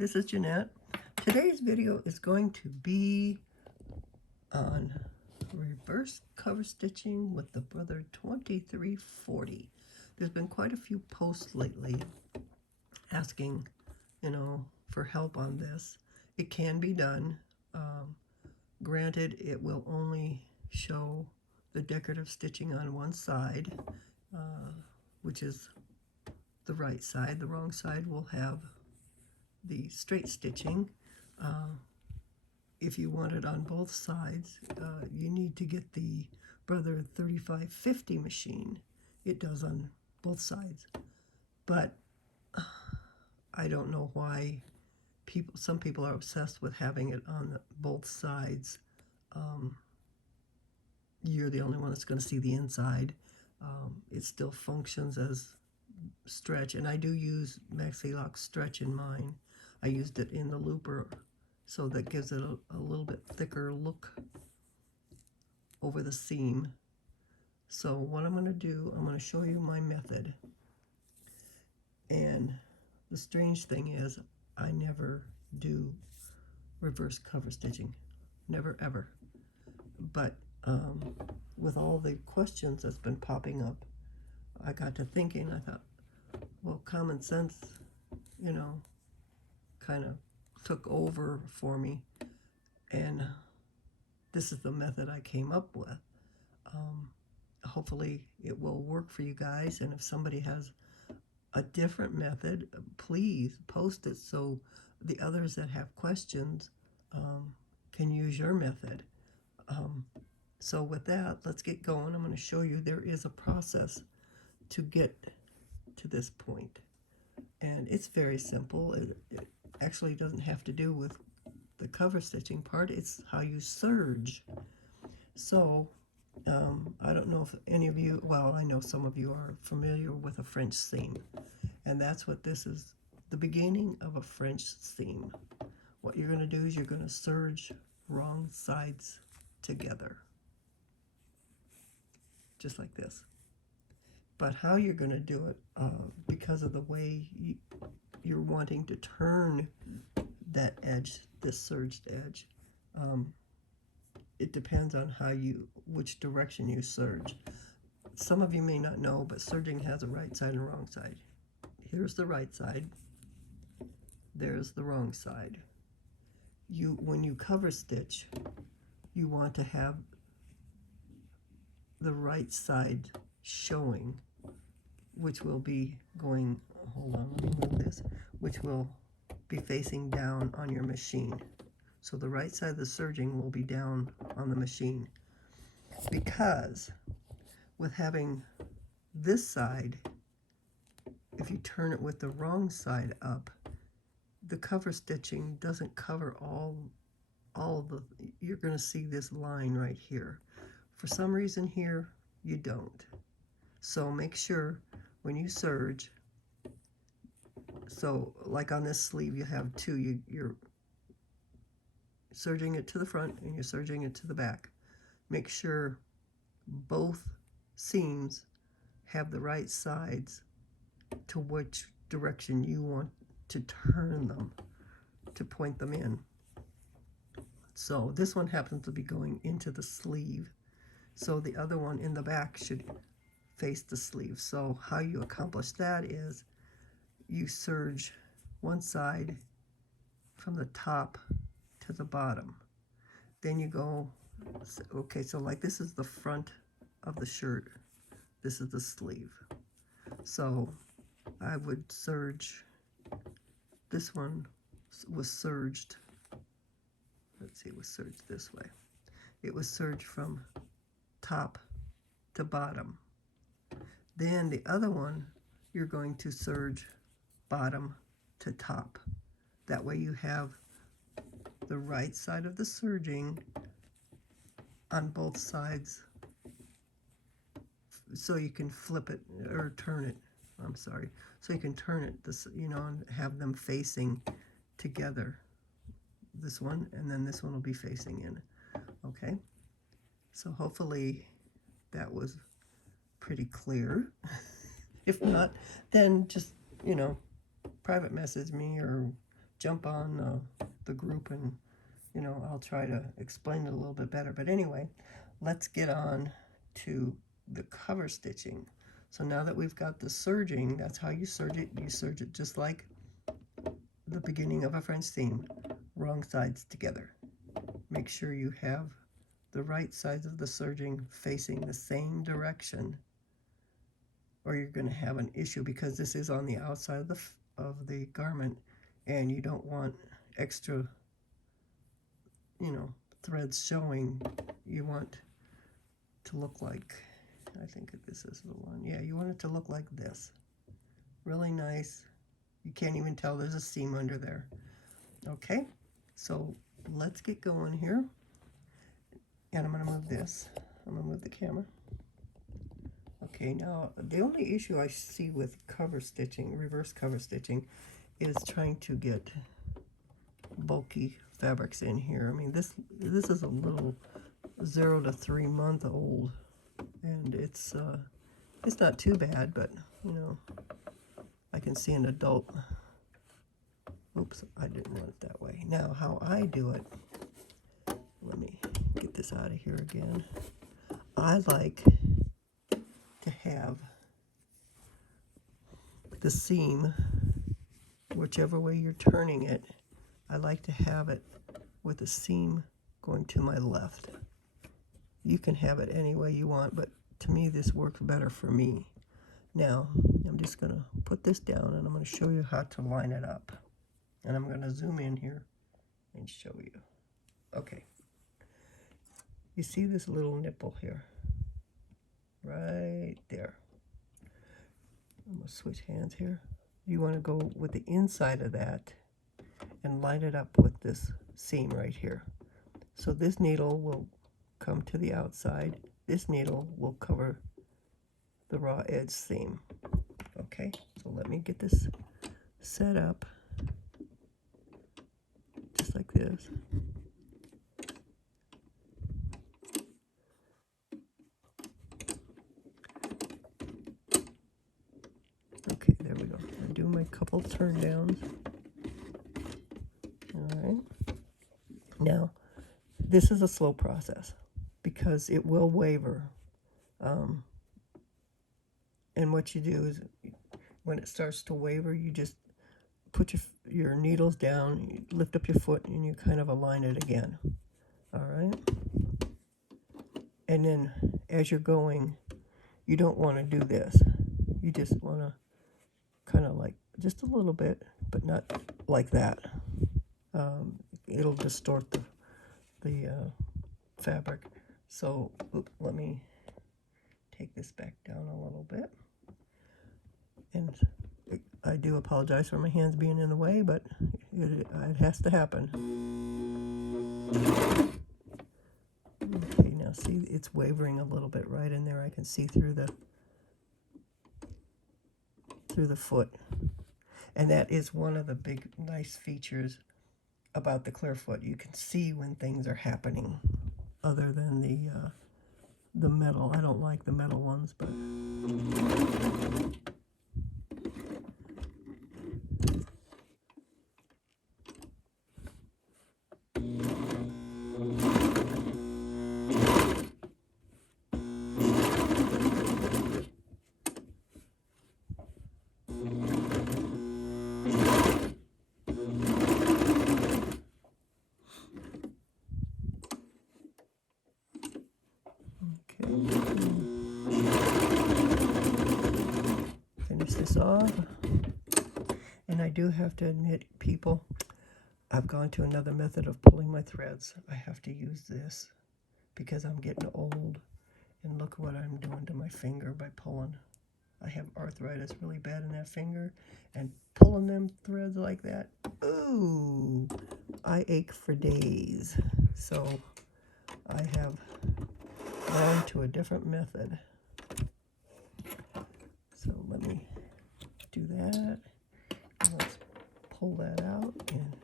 this is Jeanette. Today's video is going to be on reverse cover stitching with the Brother 2340. There's been quite a few posts lately asking, for help on this. It can be done. Granted, it will only show the decorative stitching on one side, which is the right side. The wrong side will have the straight stitching. If you want it on both sides, you need to get the Brother 3550 machine. It does on both sides, but I don't know why some people are obsessed with having it on both sides. You're the only one that's going to see the inside. It still functions as stretch, and I do use Maxi Lock stretch in mine. I used it in the looper, so that gives it a little bit thicker look over the seam. So what I'm going to do, I'm going to show you my method. And the strange thing is, I never do reverse cover stitching. Never, ever. But with all the questions that's been popping up, I got to thinking, I thought, well, common sense, kind of took over for me, and this is the method I came up with. Hopefully it will work for you guys, and if somebody has a different method, please post it so the others that have questions can use your method. So with that, let's get going. I'm going to show you there is a process to get to this point, and it's very simple. It actually doesn't have to do with the cover stitching part. It's how you serge. So I don't know if any of you, well, I know some of you are familiar with a French seam, and that's what this is, the beginning of a French seam. What you're going to do is you're going to serge wrong sides together, just like this. But how you're going to do it, because of the way you're wanting to turn that edge, this serged edge, it depends on which direction you serge. Some of you may not know, but serging has a right side and a wrong side. Here's the right side. There's the wrong side. When you cover stitch, you want to have the right side showing, which will be going, hold on, let me move this, which will be facing down on your machine. So the right side of the serging will be down on the machine, because with having this side, if you turn it with the wrong side up, the cover stitching doesn't cover all the, you're going to see this line right here. For some reason here, you don't. So make sure when you serge, so like on this sleeve you have two, you're serging it to the front and you're serging it to the back. Make sure both seams have the right sides to which direction you want to turn them, to point them in. So this one happens to be going into the sleeve, so the other one in the back should face the sleeve. So how you accomplish that is you serge one side from the top to the bottom. Then you go, okay, so like this is the front of the shirt, this is the sleeve. So I would serge, this one was serged, let's see, it was serged this way. It was serged from top to bottom. Then the other one, you're going to serge bottom to top. That way you have the right side of the serging on both sides, so you can flip it or turn it, I'm sorry, so you can turn it, and have them facing together. This one, and then this one will be facing in. Okay, so hopefully that was pretty clear. If not, then just private message me or jump on the group and, you know, I'll try to explain it a little bit better. But anyway, let's get on to the cover stitching. So now that we've got the serging, that's how you serge it. You serge it just like the beginning of a French theme, wrong sides together. Make sure you have the right sides of the serging facing the same direction, or you're going to have an issue, because this is on the outside of the garment, and you don't want extra, you know, threads showing. You want to look like, I think this is the one. Yeah, you want it to look like this. Really nice. You can't even tell there's a seam under there. Okay, so let's get going here. And I'm going to move this. I'm going to move the camera. Okay, now the only issue I see with cover stitching, reverse cover stitching, is trying to get bulky fabrics in here. I mean, this is a little 0 to 3 month old, and it's not too bad, but you know, I can see an adult. Oops, I didn't want it that way. Now, how I do it, let me get this out of here again. I like to have the seam, whichever way you're turning it, I like to have it with the seam going to my left. You can have it any way you want, but to me this works better for me. Now, I'm just going to put this down, and I'm going to show you how to line it up. And I'm going to zoom in here and show you. Okay. You see this little nipple here? Right there. I'm going to switch hands here. You want to go with the inside of that and line it up with this seam right here. So this needle will come to the outside. This needle will cover the raw edge seam. Okay, so let me get this set up just like this. Okay, there we go. I do my couple turn downs. All right. Now, this is a slow process because it will waver. And what you do is, when it starts to waver, you just put your needles down, you lift up your foot, and you kind of align it again. All right? And then as you're going, you don't want to do this. You just want to kind of like, just a little bit, but not like that. It'll distort the fabric. So let me take this back down a little bit. And I do apologize for my hands being in the way, but it has to happen. Okay, now see, it's wavering a little bit right in there. I can see through the foot. And that is one of the big nice features about the Clearfoot. You can see when things are happening, other than the metal. I don't like the metal ones, but finish this off. And I do have to admit, people, I've gone to another method of pulling my threads. I have to use this because I'm getting old, and look what I'm doing to my finger by pulling. I have arthritis really bad in that finger, and pulling them threads like that, ooh, I ache for days. So I have gone to a different method. So let me do that. And let's pull that out and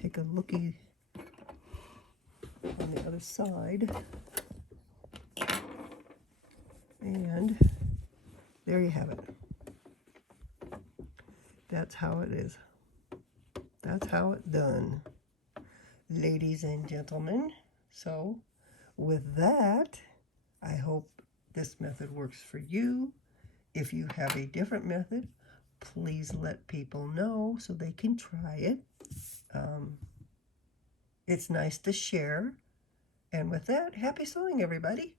take a looky on the other side. And there you have it. That's how it is. That's how it's done, ladies and gentlemen. So with that, I hope this method works for you. If you have a different method, please let people know so they can try it. It's nice to share. And with that, happy sewing, everybody.